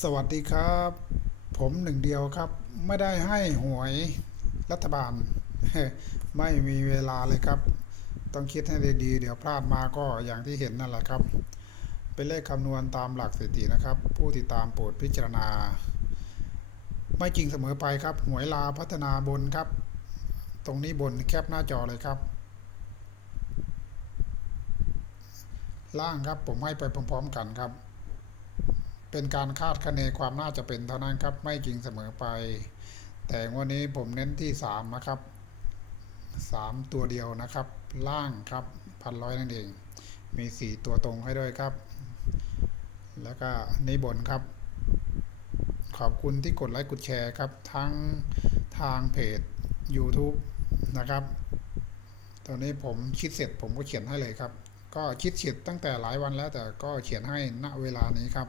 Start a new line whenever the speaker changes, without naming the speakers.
สวัสดีครับ ผมหนึ่งเดียวครับ ไม่ได้ให้หวยรัฐบาล ไม่มีเวลาเลยครับ ต้องคิดให้ดีๆเดี๋ยวพลาดมาก็อย่างที่เห็นนั่นแหละครับ เป็นเลขคำนวณตามหลักสถิตินะครับ ผู้ติดตามโปรดพิจารณา ไม่จริงเสมอไปครับ หวยลาพัฒนาบนครับ ตรงนี้บนแคปหน้าจอเลยครับ ล่างครับผมให้ไปพร้อมๆกันครับ เป็นการคาดคะเนความน่าจะเป็นเท่านั้นครับ ไม่จริงเสมอไป แต่วันนี้ผมเน้นที่สามนะครับสามตัวเดียวนะครับ ล่างครับพันร้อยนั่นเอง มีสี่ตัวตรงให้ด้วยครับ แล้วก็นี่บนครับ ขอบคุณที่กดไลค์กดแชร์ครับ ทั้งทางเพจ YouTube นะครับตอนนี้ผมคิดเสร็จผมก็เขียนให้เลยครับ ก็คิดเสร็จตั้งแต่หลายวันแล้วแต่ก็เขียนให้ณเวลานี้ครับ